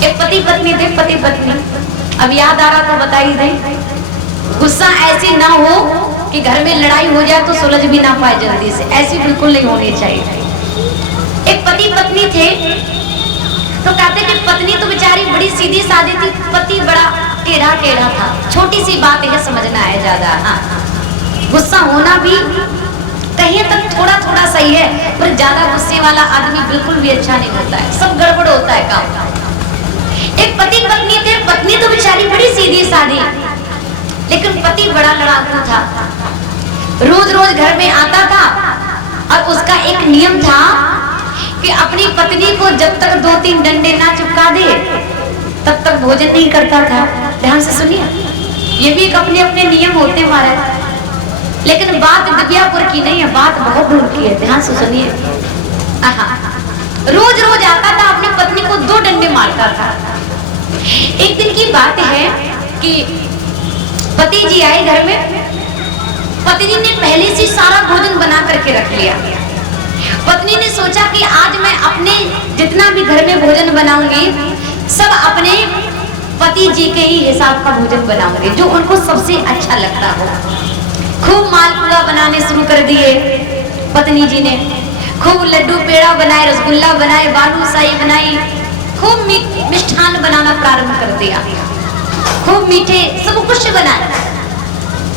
एक पति पत्नी थे, पति पत्नी। अब याद आ रहा तो बता ही दें। गुस्सा ऐसी ना हो कि घर में लड़ाई हो जाए तो सुलझ भी ना पाए जल्दी से, ऐसी बिल्कुल नहीं होनी चाहिए। एक पति पत्नी थे, तो कहते कि पत्नी तो बेचारी बड़ी सीधी सादी थी, पति बड़ा टेढ़ा टेढ़ा था। छोटी सी बात है, समझना है ज्यादा। हाँ, गुस्सा होना भी कहीं तक थोड़ा थोड़ा सही है, पर ज्यादा गुस्से वाला आदमी बिल्कुल भी अच्छा नहीं होता है, सब गड़बड़ होता है काम। एक पति पत्नी थे, पत्नी तो बेचारी बड़ी सीधी सादी, लेकिन पति बड़ा लड़ाकू था। रोज रोज घर में आता था और उसका एक नियम था कि अपनी पत्नी को जब तक 2-3 डंडे ना चिपका दे तब तक भोजन नहीं करता था। ध्यान से सुनिए, ये भी एक अपने अपने नियम होते महाराज। लेकिन बात दिव्यापुर की नहीं है, बात बहुत दूर की है। ध्यान से सुनिए। रोज रोज आता था, अपनी पत्नी को 2 डंडे मारता था। एक दिन की बात है कि पति जी आए घर में। पत्नी ने पहले से सारा भोजन बना करके रख लिया। पत्नी ने सोचा कि आज मैं अपने जितना भी घर में भोजन बनाऊंगी सब अपने पति जी के ही हिसाब का भोजन बनाऊंगी, जो उनको सबसे अच्छा लगता हो। खूब मालपुआ बनाने शुरू कर दिए पत्नी जी ने। खूब लड्डू पेड़ा बनाए, रसगुल्ला बनाए, बालूशाही बनाई, खूब मिष्ठान बनाना प्रारंभ कर दिया। खूब मीठे सब कुछ बनाए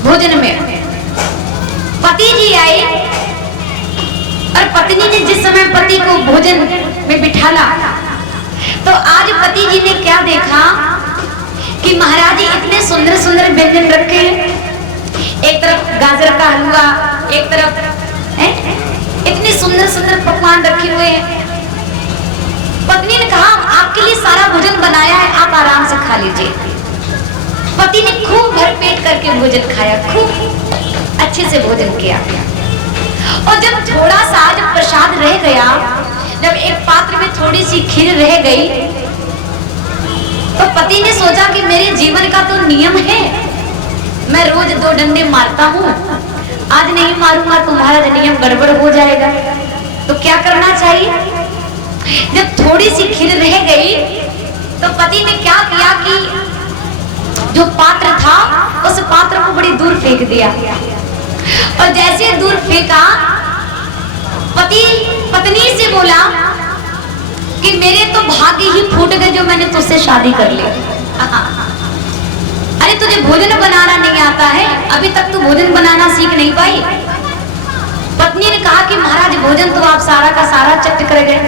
भोजन में। पति जी आए और पत्नी ने जिस समय पति को भोजन में बिठाला, तो आज पति जी ने क्या देखा कि महाराज जी इतने सुंदर सुंदर व्यंजन रखे हैं। एक तरफ गाजर का हलवा, एक तरफ इतने सुंदर सुंदर पकवान रखे हुए हैं। पत्नी ने कहा आपके लिए सारा भोजन बनाया है, आप आराम से खा लीजिए। पति ने खूब भरपेट करके भोजन खाया, खूब अच्छे से भोजन किया। और जब थोड़ा सा जब प्रसाद रह गया, जब एक पात्र में थोड़ी सी खीर रह गई, तो पति ने सोचा कि मेरे जीवन का तो नियम है, मैं रोज 2 डंडे मारता हूँ, आज नहीं मारूंगा तो महाराज नियम गड़बड़ हो जाएगा। तो क्या करना चाहिए? जब थोड़ी सी खीर रह गई तो पति ने क्या किया कि जो पात्र था उस पात्र को बड़ी दूर फेंक दिया। और जैसे दूर फेंका, पति पत्नी से बोला कि मेरे तो भाग्य ही फूट गए जो मैंने तुझसे शादी कर ली। अरे तुझे भोजन बनाना नहीं आता है, अभी तक तू भोजन बनाना सीख नहीं पाई। पत्नी ने कहा कि महाराज भोजन तो आप सारा का सारा चट कर गए,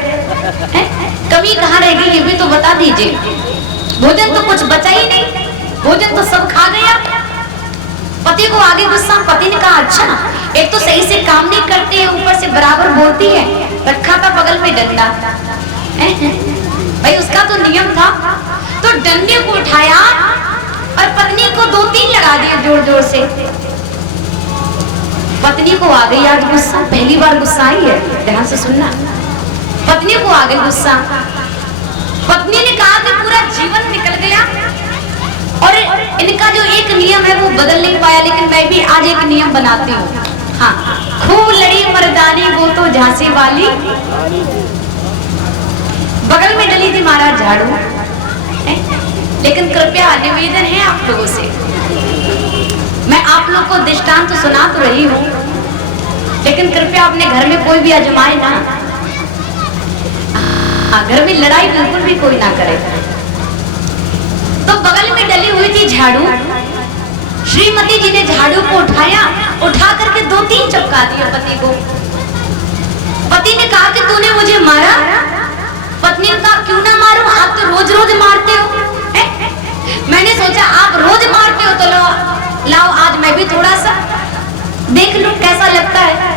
कमी कहाँ रह गई ये भी तो बता दीजिए। भोजन तो कुछ बचा ही नहीं, भोजन तो सब खा गया। पति को आगे गुस्सा। पति ने कहा अच्छा, एक तो सही से काम नहीं करती है, ऊपर से बराबर बोलती है, रखा था बगल में डंडा। भाई उसका तो नियम था, तो डंडे को उठाया और पत्नी को 2-3 लगा दिए जोर जोर से। पत्नी को आ गई आज गुस्सा, पहली बार गुस्सा आई है। ध्यान से सुनना, पत्नी को आ गई गुस्सा। पत्नी ने कहा कि पूरा जीवन निकल गया और इनका जो एक नियम है वो बदल नहीं पाया, लेकिन मैं भी आज एक नियम बनाती हूँ। हाँ, खूब लड़ी मर्दानी वो तो झांसी वाली, बगल में डली थी महाराज झाड़ू। लेकिन कृपया निवेदन है आप लोगों से, मैं आप लोग को दृष्टांत तो सुना तो रही हूँ, लेकिन कृपया अपने घर में कोई भी आजमाए ना। घर में लड़ाई बिल्कुल भी कोई ना करे। तो बगल में डली हुई थी झाड़ू, श्रीमती जी ने झाड़ू को उठाया, उठा करके 2-3 चपका दिया पति को। पति ने कहा कि तूने मुझे मारा। पत्नी ने कहा क्यों ना मारूं, आप तो रोज रोज मारते हो। मैंने सोचा आप रोज मारते हो तो लाओ आज मैं भी थोड़ा सा देख लूं कैसा लगता है।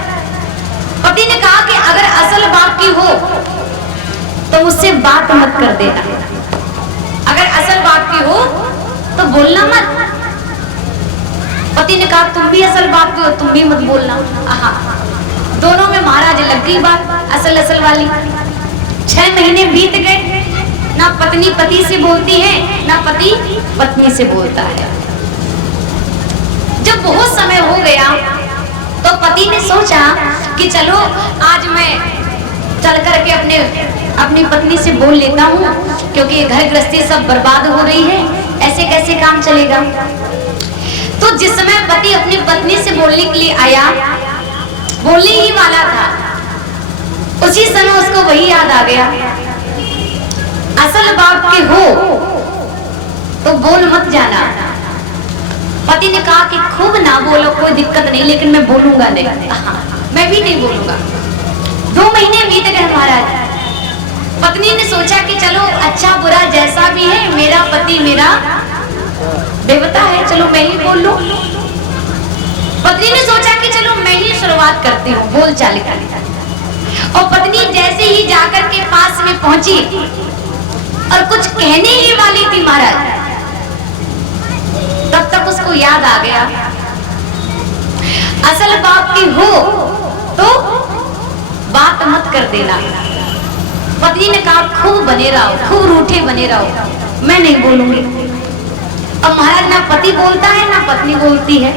पति ने कहा कि अगर असल बात की हो तो मुझसे बात मत कर देना, अगर असल बात की हो तो बोलना मत। पति ने कहा तुम भी असल बात की हो, तुम भी मत बोलना। दोनों में महाराज लग गई बात असल वाली। 6 महीने बीत गए, ना पत्नी पति से बोलती है, ना पति पत्नी से बोलता है। जब बहुत समय हो गया तो पति ने सोचा कि चलो आज मैं चल करके अपनी पत्नी से बोल लेता हूँ क्योंकि घर गृहस्थी सब बर्बाद हो रही है, ऐसे कैसे काम चलेगा। तो जिस समय पति अपनी पत्नी से बोलने के लिए आया, बोलने ही वाला था, उसी समय उसको वही याद आ गया, असल बाप के हो तो बोल मत जाना। पति ने कहा कि खूब ना बोलो, कोई दिक्कत नहीं, लेकिन मैं बोलूंगा नहीं। हाँ, मैं भी नहीं बोलूंगा। 2 महीने बीत गए महाराज। पत्नी ने सोचा कि चलो अच्छा बुरा जैसा भी है, मेरा पति मेरा देवता है, चलो मैं ही बोल लूं। पत्नी ने सोचा कि चलो मैं ही शुरुआत करती हूँ बोल चाल की। और पत्नी जैसे ही जाकर के पास में पहुंची और कुछ कहने ही वाली थी महाराज, तब तक उसको याद आ गया, असल बाप की हो तो बात मत कर देना। पत्नी ने कहा खूब बने रहो, खूब रूठे बने रहो, मैं नहीं बोलूंगी। अब महाराज ना पति बोलता है ना पत्नी बोलती है,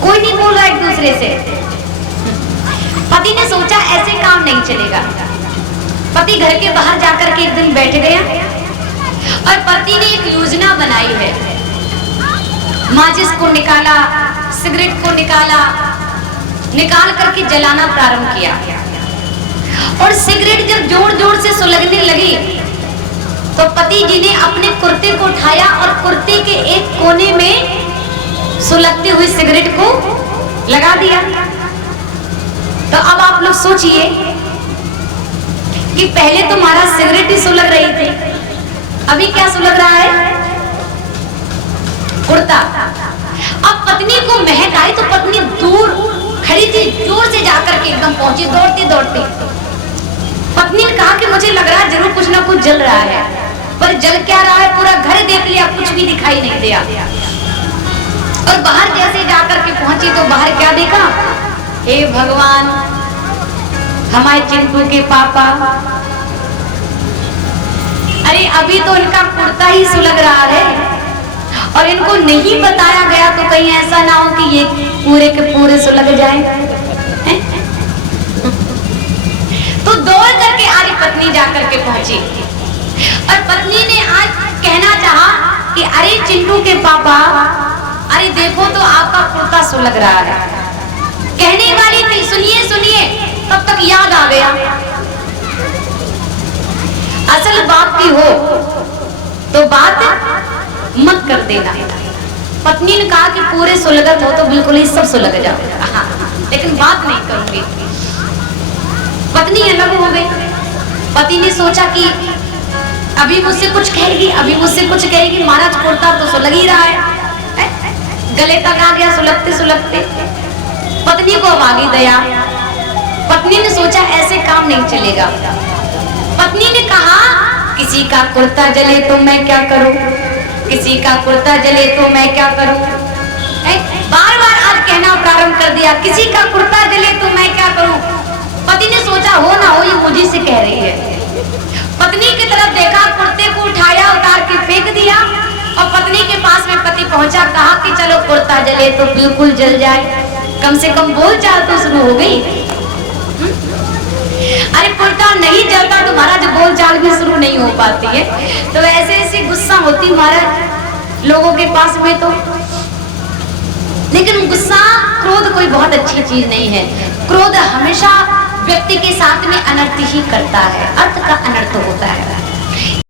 कोई नहीं बोल रहा एक दूसरे से। पति ने सोचा ऐसे काम नहीं चलेगा। पति घर के बाहर जाकर के एक दिन बैठ गया और पति ने एक योजना बनाई है। माचिस को निकाला, सिगरेट को निकाला, निकाल करके जलाना प्रारंभ किया। और सिगरेट जब जोर जोर से सुलगने लगी तो पति जी ने अपने कुर्ते को उठाया और कुर्ते के एक कोने में सुलगती हुई सिगरेट को लगा दिया। तो अब आप लोग सोचिए कि पहले तो महाराज सिगरेट ही सुलग रही थी, अभी क्या सुलग रहा है? कुर्ता। अब पत्नी को महक आई तो पत्नी दूर खड़ी थी, जोर से जाकर के एकदम पहुंची दौड़ती दौड़ती। पत्नी ने कहा कि मुझे लग रहा है जरूर कुछ ना कुछ जल रहा है, पर जल क्या रहा है पूरा घर देख लिया, कुछ भी दिखाई नहीं दिया। और बाहर जैसे जाकर के पहुंची तो बाहर क्या देखा? हे भगवान, हमारे चिंटू के पापा, अरे अभी तो इनका कुर्ता ही सुलग रहा है और इनको नहीं बताया गया तो कहीं ऐसा ना हो कि ये पूरे के पूरे सुलग जाए। तो दौड़ करके आरी पत्नी जाकर के पहुंची और पत्नी ने आज कहना चाहा कि अरे चिंटू के पापा, अरे देखो तो आपका कुर्ता सुलग रहा है। कहने वाली थी सुनिए सुनिए, तब तक याद आ गया, असल बाप की हो तो बात मत कर देना। पत्नी ने कहा कि पूरे सुलगत हो तो बिल्कुल ही सब सुलग जाओ, हाँ, लेकिन बात नहीं करूंगी। पत्नी अलग हो गई। पति ने सोचा कि अभी मुझसे कुछ कहेगी, अभी मुझसे कुछ कहेगी, महाराज कुर्ता तो सुलग ही रहा है, गले तक आ गया सुलगते सुलगते। पत्नी को अब आ गई दया। पत्नी ने सोचा ऐसे काम नहीं चलेगा। पत्नी ने कहा किसी का कुर्ता जले तो मैं क्या करूं, किसी का कुर्ता जले तो मैं क्या करूं। बार बार आज कहना प्रारंभ कर दिया, किसी का कुर्ता जले तो मैं क्या करूं। पति ने सोचा हो ना हो ये मुझे से कह रही है। पत्नी की तरफ देखा, कुर्ते को उठाया, उतार के फेंक दिया और पत्नी के पास में पति पहुंचा, कहा कि चलो कुर्ता जले तो बिल्कुल जल जाए, कम से कम बोल चाल तो शुरू हो गई। अरे कुर्ता नहीं जलता तो महाराज बोल चाल भी शुरू नहीं हो पाती है। तो ऐसे ऐसी गुस्सा होती महाराज लोगों के पास में तो। लेकिन गुस्सा, क्रोध कोई बहुत अच्छी चीज नहीं है। क्रोध हमेशा व्यक्ति के साथ में अनर्थ ही करता है, अर्थ का अनर्थ होता है।